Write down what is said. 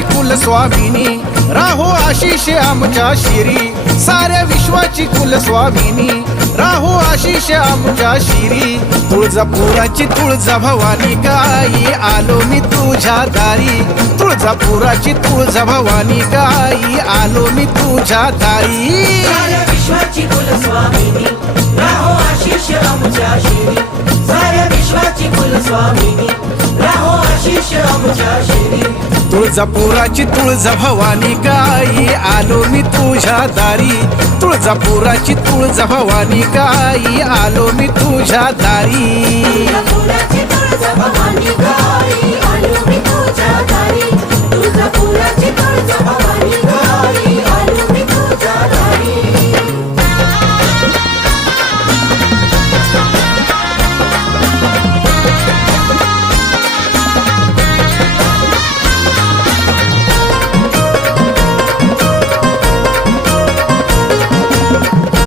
विश्वाची कुलस्वामिनी, राहो आशिष आमच्या शिरी, साऱ्या विश्वाची कुलस्वामिनी, राहो आशिष आमच्या शिरी. तुळजापुराची तुळजा भवानी गाई, आलो मी तुझ्या दारी. तुळजापुराची तुळजा भवानी गाई, आलो मी तुझ्या दारी. साऱ्या विश्वाची कुलस्वामिनी, राहो आशिष आमच्या शिरी, साऱ्या विश्वाची कुलस्वामिनी, राहो आशिष आमच्या शिरी. तुळजापुराची तुळजा भवानी गाई, आलो मी तुझ्या दारी. तुळजापुराची तुळजा भवानी गाई, आलो मी तुझ्या दारी. तुळजापुराची तुळजा भवानी गाई,